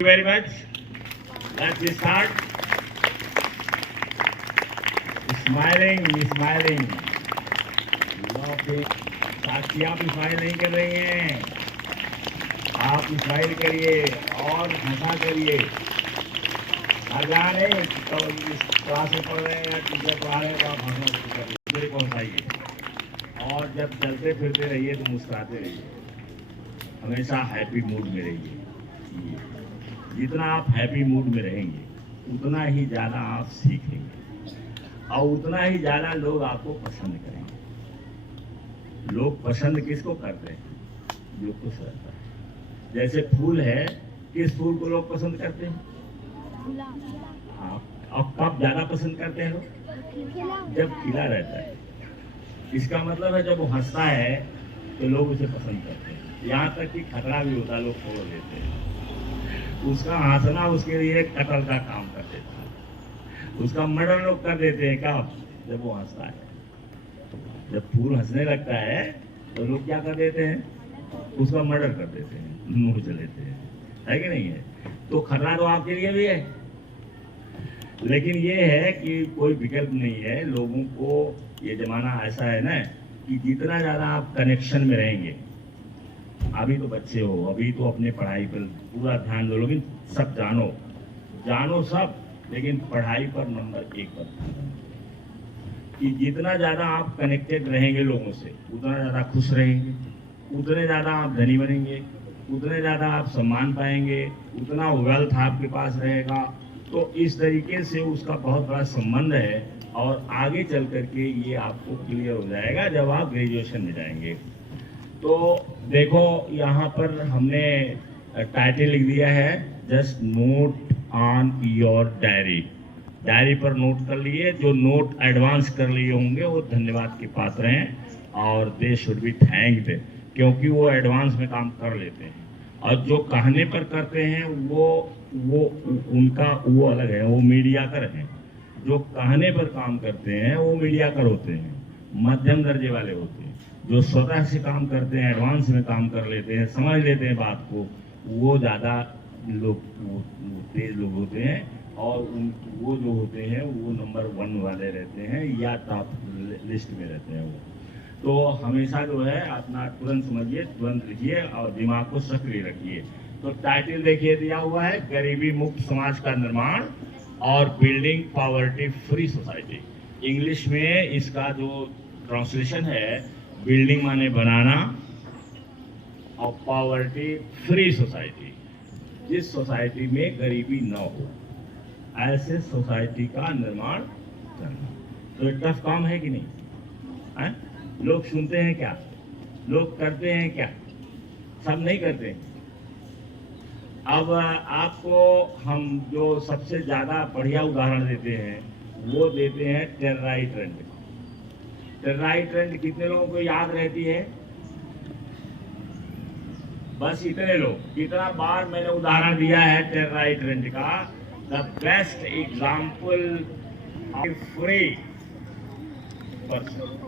Very much. Let's start. Smiling, smiling. साक्षी आप smile नहीं कर रही हैं, आप स्माइल करिए और हंसा करिए। नहीं तो क्लास में पढ़ रहे हैं या टीचर पढ़ा रहे हैं तो आप हंसना शुरू करिए, मेरे को हंसाइए। और जब चलते फिरते रहिए तो मुस्कुराते रहिए, हमेशा हैप्पी मूड में रहिए। जितना आप हैप्पी मूड में रहेंगे उतना ही ज़्यादा आप सीखेंगे और उतना ही ज़्यादा लोग आपको पसंद करेंगे। लोग पसंद किसको करते हैं? जो खुश रहता है। जैसे फूल है, किस फूल को लोग पसंद करते हैं? और कब ज़्यादा पसंद करते हैं लोग? जब खिला रहता है। इसका मतलब है जब वो हंसता है तो लोग उसे पसंद करते हैं। यहाँ तक कि खतरा भी होता है, लोग छोड़ देते हैं। उसका हंसना उसके लिए कत्ल का काम कर देता है। उसका मर्डर लोग कर देते हैं। कब? जब वो हंसता है। जब फूल हंसने लगता है तो लोग क्या कर देते हैं? उसका मर्डर कर देते हैं, नोच लेते हैं। है कि नहीं है? तो खतरा तो आपके लिए भी है, लेकिन ये है कि कोई विकल्प नहीं है। लोगों को ये जमाना ऐसा है ना कि जितना ज़्यादा आप कनेक्शन में रहेंगे, अभी तो बच्चे हो, अभी तो अपने पढ़ाई पर पूरा ध्यान दो, लेकिन सब जानो सब, लेकिन पढ़ाई पर नंबर 1 पर। कि जितना ज़्यादा आप कनेक्टेड रहेंगे लोगों से, उतना ज़्यादा खुश रहेंगे, उतने ज़्यादा आप धनी बनेंगे, उतने ज़्यादा आप सम्मान पाएंगे, उतना वेल्थ आपके पास रहेगा। तो इस तरीके से उसका बहुत बड़ा संबंध है और आगे चल करके ये आपको क्लियर हो जाएगा जब आप ग्रेजुएशन में जाएंगे। तो देखो यहाँ पर हमने टाइटल लिख दिया है, just note on your diary. Diary पर नोट कर लिए। जो नोट एडवांस कर लिए होंगे वो धन्यवाद के पात्र हैं और दे शुड बी थैंक्ड, क्योंकि वो एडवांस में काम कर लेते हैं। और जो कहने पर करते हैं वो उनका वो अलग है, वो मीडियाकर हैं। जो कहने पर काम करते हैं वो मीडियाकर होते हैं, मध्यम दर्जे वाले होते हैं। जो स्वतः से काम करते हैं, एडवांस में काम कर लेते हैं, समझ लेते हैं बात को, वो ज़्यादा लोग तेज लोग होते हैं। और वो जो होते हैं वो नंबर 1 वाले रहते हैं या टॉप लिस्ट में रहते हैं वो। तो हमेशा जो है अपना तुरंत समझिए, तुरंत लिखिए और दिमाग को सक्रिय रखिए। तो टाइटल देखिए दिया हुआ है, गरीबी मुक्त समाज का निर्माण और building poverty free society. English में इसका जो ट्रांसलेशन है, बिल्डिंग माने बनाना और पॉवर्टी फ्री सोसाइटी, जिस सोसाइटी में गरीबी न हो, ऐसे सोसाइटी का निर्माण करना। तो ये टफ काम है कि नहीं है? लोग सुनते हैं क्या? लोग करते हैं क्या? सब नहीं करते हैं। अब आपको हम जो सबसे ज्यादा बढ़िया उदाहरण देते हैं वो देते हैं टेरराई ट्रेंड। टेरराई ट्रेंड कितने लोगों को याद रहती है? बस इतने लोग। कितना बार मैंने उदाहरण दिया है टेरराई ट्रेंड का। The best example free person.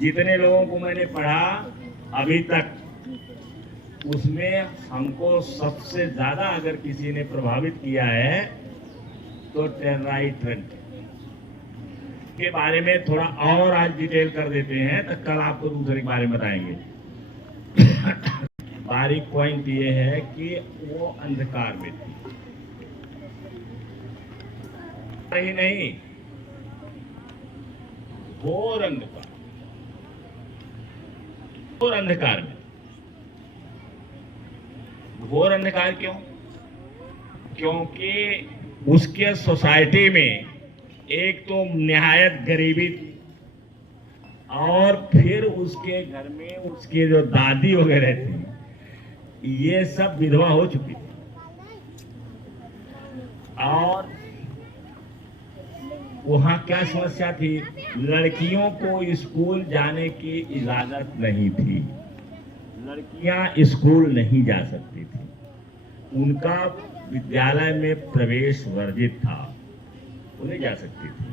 जितने लोगों को मैंने पढ़ा अभी तक, उसमें हमको सबसे ज्यादा अगर किसी ने प्रभावित किया है तो टेरराई ट्रेंड के बारे में थोड़ा और आज डिटेल कर देते हैं, तो कल आपको दूसरे के बारे में बताएंगे। बारीक पॉइंट ये है कि वो अंधकार में थी ही नहीं, घोर अंधकार, घोर अंधकार में। घोर अंधकार क्यों? क्योंकि उसके सोसाइटी में एक तो निहायत गरीबी थी और फिर उसके घर में उसके जो दादी वगैरह थी ये सब विधवा हो चुकी थी और वहां क्या समस्या थी? लड़कियों को स्कूल जाने की इजाजत नहीं थी। लड़कियां स्कूल नहीं जा सकती थी, उनका विद्यालय में प्रवेश वर्जित था, वो नहीं जा सकती थी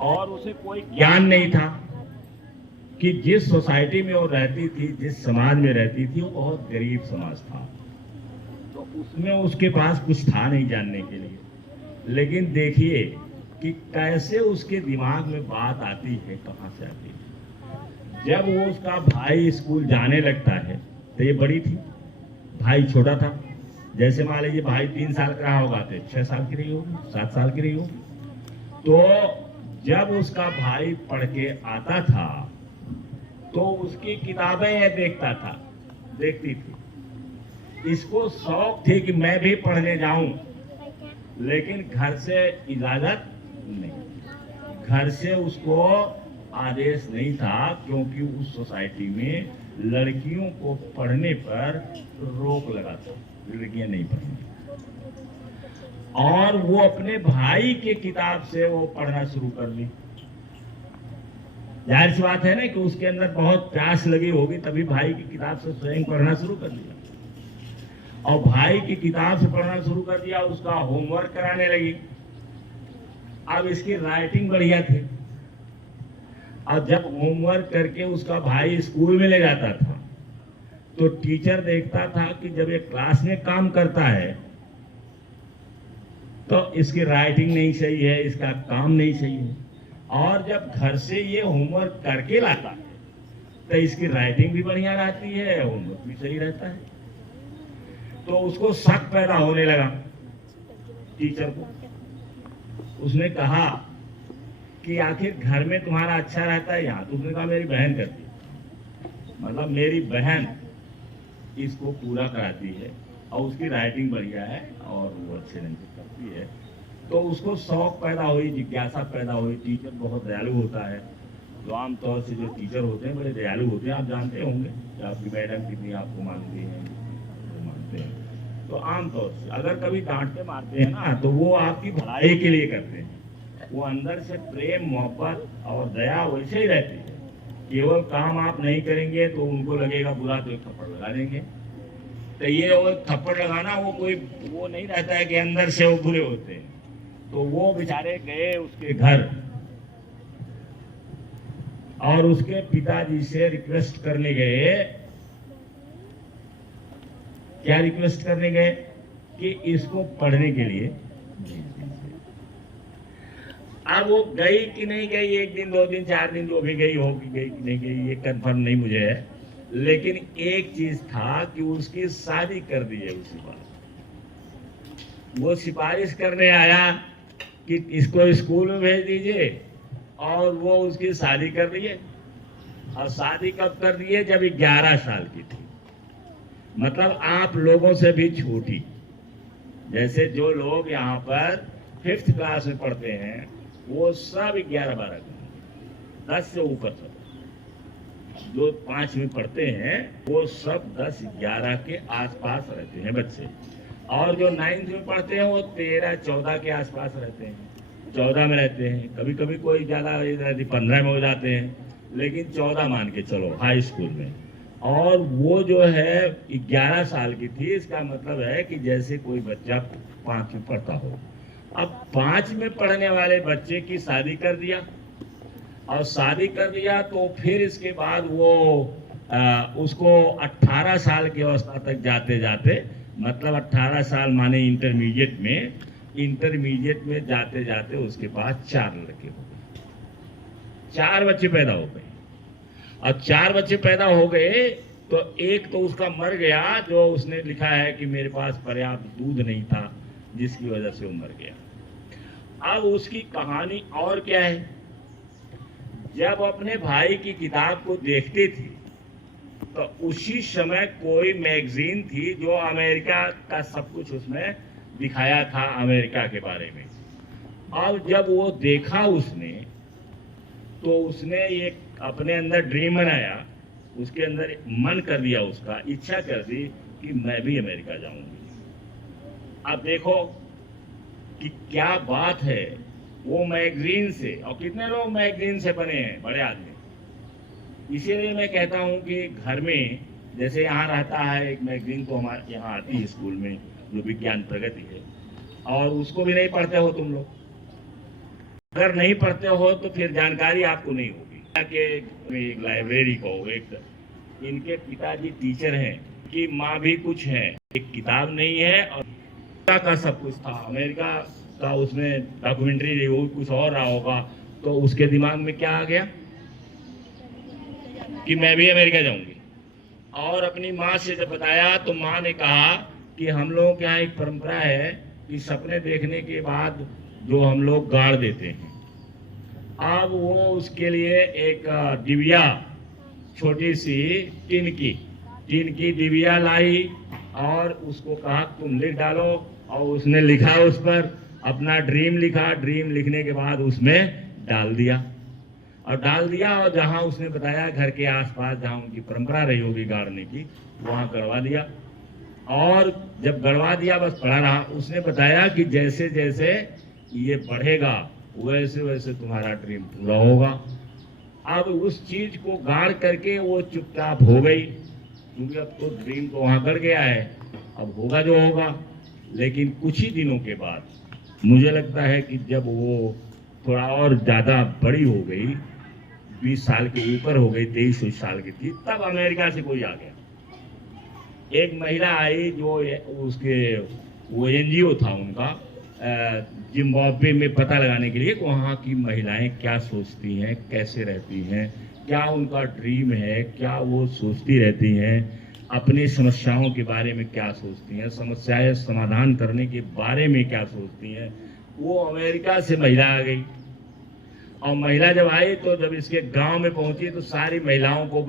और उसे कोई ज्ञान नहीं था। कि जिस सोसाइटी में वो रहती थी, जिस समाज में रहती थी, वो बहुत गरीब समाज था। तो उसमें उसके पास कुछ था नहीं जानने के लिए। लेकिन देखिए कि कैसे उसके दिमाग में बात आती है, कहाँ से आती है। जब वो उसका भाई स्कूल जाने लगता है, तो ये बड़ी थी, भाई छोटा था। जैसे मान लीजिए भाई 3 साल का रहा होगा तो 6 साल की रही होगी, 7 साल की रही होगी। तो जब उसका भाई पढ़ के आता था तो उसकी किताबें ये देखता था, देखती थी। इसको शौक थी कि मैं भी पढ़ने जाऊं, लेकिन घर से इजाजत नहीं, घर से उसको आदेश नहीं था, क्योंकि उस सोसाइटी में लड़कियों को पढ़ने पर रोक लगा था, लड़कियां नहीं पढ़ी। और वो अपने भाई के किताब से वो पढ़ना शुरू कर ली। जाहिर सी बात है ना कि उसके अंदर बहुत प्यास लगी होगी, तभी भाई की किताब से स्वयं पढ़ना शुरू कर दिया। और भाई की किताब से पढ़ना शुरू कर दिया, उसका होमवर्क कराने लगी। अब इसकी राइटिंग बढ़िया थी। और जब होमवर्क करके उसका भाई स्कूल में ले जाता था, तो टीचर देखता था कि जब ये क्लास में काम करता है तो इसकी राइटिंग नहीं सही है, इसका काम नहीं सही है। और जब घर से ये होमवर्क करके लाता है तो इसकी राइटिंग भी बढ़िया रहती है, होमवर्क भी सही रहता है। तो उसको शक पैदा होने लगा टीचर को। उसने कहा कि आखिर घर में तुम्हारा अच्छा रहता है, यहाँ तो उसने कहा मेरी बहन करती है, मतलब मेरी बहन इसको पूरा कराती है और उसकी राइटिंग बढ़िया है और वो अच्छे ढंग से करती है। तो उसको शौक पैदा हुई, जिज्ञासा पैदा हुई। टीचर बहुत दयालु होता है, तो आमतौर से जो टीचर होते हैं बड़े दयालु होते हैं। आप जानते होंगे कि आपकी मैडम कितनी आपको मानती हैं, मानते हैं। तो आमतौर से अगर कभी डांटते मारते हैं ना, तो वो आपकी भलाई के लिए करते हैं। वो अंदर से प्रेम, मोहब्बत और दया वैसे ही रहती है। केवल काम आप नहीं करेंगे तो उनको लगेगा बुरा, तो एक थप्पड़ लगा देंगे। तो ये वो थप्पड़ लगाना वो कोई वो नहीं रहता है कि अंदर से वो बुरे होते हैं। तो वो बेचारे गए उसके घर और उसके पिताजी से रिक्वेस्ट करने गए। क्या रिक्वेस्ट करने गए? कि इसको पढ़ने के लिए। अब वो गई कि नहीं गई, 1 दिन 2 दिन 4 दिन जो भी गई होगी, गई कि नहीं गई ये कंफर्म नहीं मुझे है। लेकिन एक चीज था कि उसकी शादी कर दी है उसी बार। वो सिफारिश करने आया कि इसको स्कूल में भेज दीजिए, और वो उसकी शादी कर दी है। और शादी कब कर दी है? जब 11 साल की थी, मतलब आप लोगों से भी छोटी। जैसे जो लोग यहाँ पर 5th क्लास में पढ़ते हैं वो सब 11-12 के, 10 से ऊपर सब। जो 5 में पढ़ते हैं वो सब 10-11 के आसपास रहते हैं बच्चे। और जो 9th में पढ़ते हैं वो 13-14 के आसपास रहते हैं, 14 में रहते हैं। कभी कभी कोई ज़्यादा 15 में हो जाते हैं, लेकिन 14 मान के चलो हाई स्कूल में। और वो जो है 11 साल की थी। इसका मतलब है कि जैसे कोई बच्चा 5 में पढ़ता हो। अब 5 में पढ़ने वाले बच्चे की शादी कर दिया, और शादी कर दिया तो फिर इसके बाद वो उसको 18 साल की अवस्था तक जाते जाते, मतलब 18 साल माने इंटरमीडिएट में जाते जाते उसके पास 4 लड़के हो गए, 4 बच्चे पैदा हो गए। और 4 बच्चे पैदा हो गए तो एक तो उसका मर गया, जो उसने लिखा है कि मेरे पास पर्याप्त दूध नहीं था, जिसकी वजह से वो मर गया। अब उसकी कहानी और क्या है? जब अपने भाई की किताब को देखती थी तो उसी समय कोई मैगजीन थी जो अमेरिका का सब कुछ उसमें दिखाया था, अमेरिका के बारे में। अब जब वो देखा उसने, तो उसने ये अपने अंदर ड्रीम बनाया, उसके अंदर मन कर दिया, उसका इच्छा कर दी कि मैं भी अमेरिका जाऊंगी। अब देखो कि क्या बात है। वो मैगजीन से, और कितने लोग मैगजीन से बने हैं, बड़े आदमी। इसीलिए मैं कहता हूं कि घर में जैसे यहाँ रहता है एक मैगजीन, तो हमारे यहाँ आती है स्कूल में, जो विज्ञान प्रगति है, और उसको भी नहीं पढ़ते हो तुम लोग। अगर नहीं पढ़ते हो तो फिर जानकारी आपको नहीं होगी। के एक लाइब्रेरी को, एक इनके पिताजी टीचर हैं कि माँ भी कुछ है, एक किताब नहीं है और का सब कुछ था। अमेरिका का उसमें डॉक्यूमेंट्री रही हो, कुछ और रहा होगा, तो उसके दिमाग में क्या आ गया कि मैं भी अमेरिका जाऊंगी। और अपनी माँ से जब बताया तो माँ ने कहा कि हम लोगों के यहाँ एक परंपरा है कि सपने देखने के बाद जो हम लोग गाड़ देते हैं। अब वो उसके लिए एक डिबिया, छोटी सी टीन की डिबिया लाई और उसको कहा तुम लिख डालो, और उसने लिखा, उस पर अपना ड्रीम लिखा। ड्रीम लिखने के बाद उसमें डाल दिया और जहां उसने बताया घर के आसपास जहां उनकी परंपरा रही होगी गाड़ने की, वहां गड़वा दिया। और जब गड़वा दिया बस पड़ा रहा। उसने बताया कि जैसे जैसे ये बढ़ेगा वैसे वैसे तुम्हारा ड्रीम पूरा होगा। अब उस चीज को गाड़ करके वो चुपचाप हो गई, क्योंकि अब तो ड्रीम तो वहां गड़ गया है, अब होगा जो होगा। लेकिन कुछ ही दिनों के बाद मुझे लगता है कि जब वो थोड़ा और ज्यादा बड़ी हो गई, 20 साल के ऊपर हो गई, 23 साल की थी, तब अमेरिका से कोई आ गया। एक महिला आई जो उसके वो एनजीओ था उनका, जिम्बाब्वे में पता लगाने के लिए वहाँ की महिलाएं क्या सोचती हैं, कैसे रहती हैं, क्या उनका ड्रीम है, क्या वो सोचती रहती हैं, अपनी समस्याओं के बारे में क्या सोचती हैं, समस्याएं समाधान करने के बारे में क्या सोचती हैं। वो अमेरिका से महिला आ गई। और महिला जब आई तो जब इसके गांव में पहुंची तो सारी महिलाओं को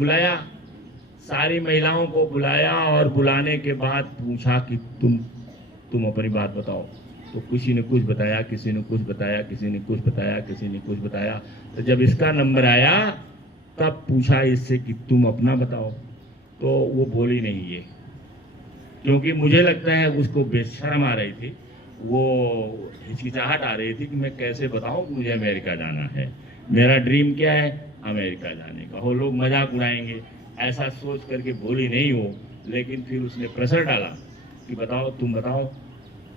बुलाया और बुलाने के बाद पूछा कि तुम अपनी बात बताओ। तो किसी ने कुछ बताया, किसी ने कुछ बताया, किसी ने कुछ बताया, किसी ने कुछ बताया। तो जब इसका नंबर आया तब पूछा इससे कि तुम अपना बताओ, तो वो बोली नहीं ये, क्योंकि मुझे लगता है उसको बेशर्म आ रही थी, वो हिचकिचाहट आ रही थी कि मैं कैसे बताऊं मुझे अमेरिका जाना है, मेरा ड्रीम क्या है, अमेरिका जाने का। वो लोग मजाक उड़ाएंगे ऐसा सोच करके बोली नहीं हो। लेकिन फिर उसने प्रेशर डाला कि बताओ, तुम बताओ।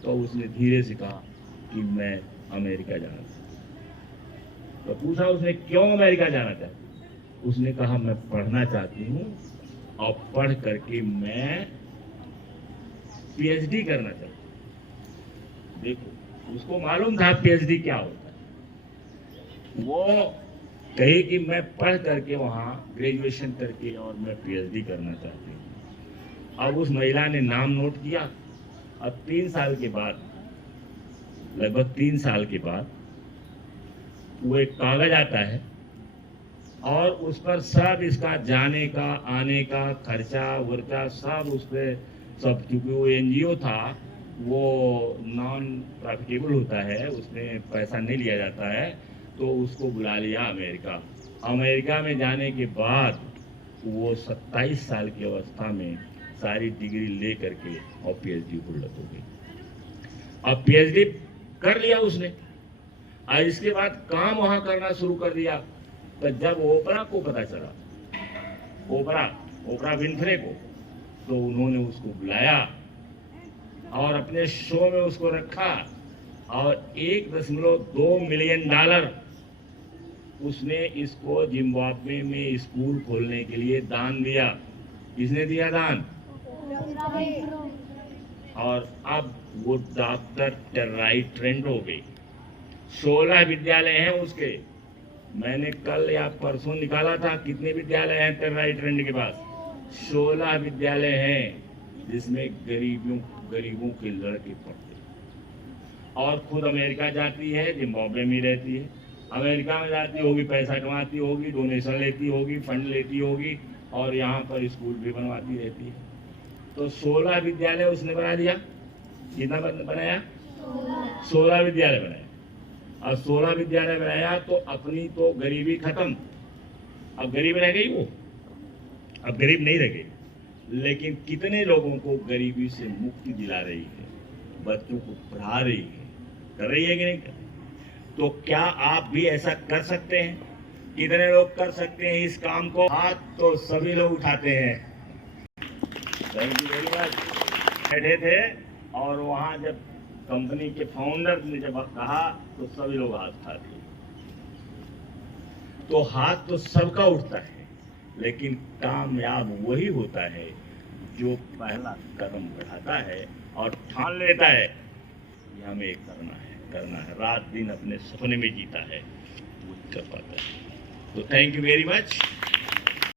तो उसने धीरे से कहा कि मैं अमेरिका जाना चाहती। तो पूछा उसने क्यों अमेरिका जाना चाहती। उसने कहा मैं पढ़ना चाहती हूँ और पढ़ करके मैं पीएचडी करना चाहती हूँ। देखो उसको मालूम था पीएचडी क्या होता है। वो कही कि मैं पढ़ करके वहां ग्रेजुएशन करके और मैं पीएचडी करना चाहती हूँ। अब उस महिला ने नाम नोट किया। अब 3 साल के बाद, लगभग 3 साल के बाद वो एक कागज आता है और उस पर सब इसका जाने का आने का खर्चा वर्चा सब उस पर सब, क्योंकि वो एनजीओ था, वो नॉन प्रॉफिटेबल होता है, उसमें पैसा नहीं लिया जाता है। तो उसको बुला लिया अमेरिका में जाने के बाद वो 27 साल की अवस्था में सारी डिग्री ले करके और पीएचडी होल्डर हो गई। अब पीएचडी कर लिया उसने और इसके बाद काम वहां करना शुरू कर दिया। तो जब ओपरा को पता चला, ओपरा विनफ्रे को, तो उन्होंने उसको बुलाया और अपने शो में उसको रखा और $1.2 मिलियन उसने इसको जिम्बाब्वे में स्कूल खोलने के लिए दान दिया। किसने दिया दान? और अब वो डॉक्टर टेर्राई ट्रेंड हो गई। 16 विद्यालय हैं उसके। मैंने कल या परसों निकाला था कितने विद्यालय हैं टेर्राई ट्रेंड के पास। 16 विद्यालय हैं जिसमें गरीबों के लड़के पढ़ते और खुद अमेरिका जाती है, जिम्बाब्वे में रहती है। अमेरिका में जाती होगी, पैसा कमाती होगी, डोनेशन लेती होगी, फंड लेती होगी और यहाँ पर स्कूल भी बनवाती रहती है। तो 16 विद्यालय उसने बना दिया। कितना बनाया? 16 विद्यालय बनाया। और 16 विद्यालय बनाया तो अपनी तो गरीबी खत्म। अब गरीब रह गई वो, अब गरीब नहीं रह गई, लेकिन कितने लोगों को गरीबी से मुक्ति दिला रही है, बच्चों को पढ़ा रही है, कर रही है कि नहीं? तो क्या आप भी ऐसा कर सकते हैं? कितने लोग कर सकते हैं इस काम को? हाथ तो सभी लोग उठाते हैं। Thank you very much. बैठे थे और वहां जब कंपनी के फाउंडर ने जब कहा तो सभी लोग हाथ उठा दिए। तो हाथ तो सबका उठता है, लेकिन कामयाब वही होता है जो पहला कदम बढ़ाता है और ठान लेता है कि हमें करना है, रात दिन अपने सपने में जीता है, वो कर पाता है। तो थैंक यू वेरी मच।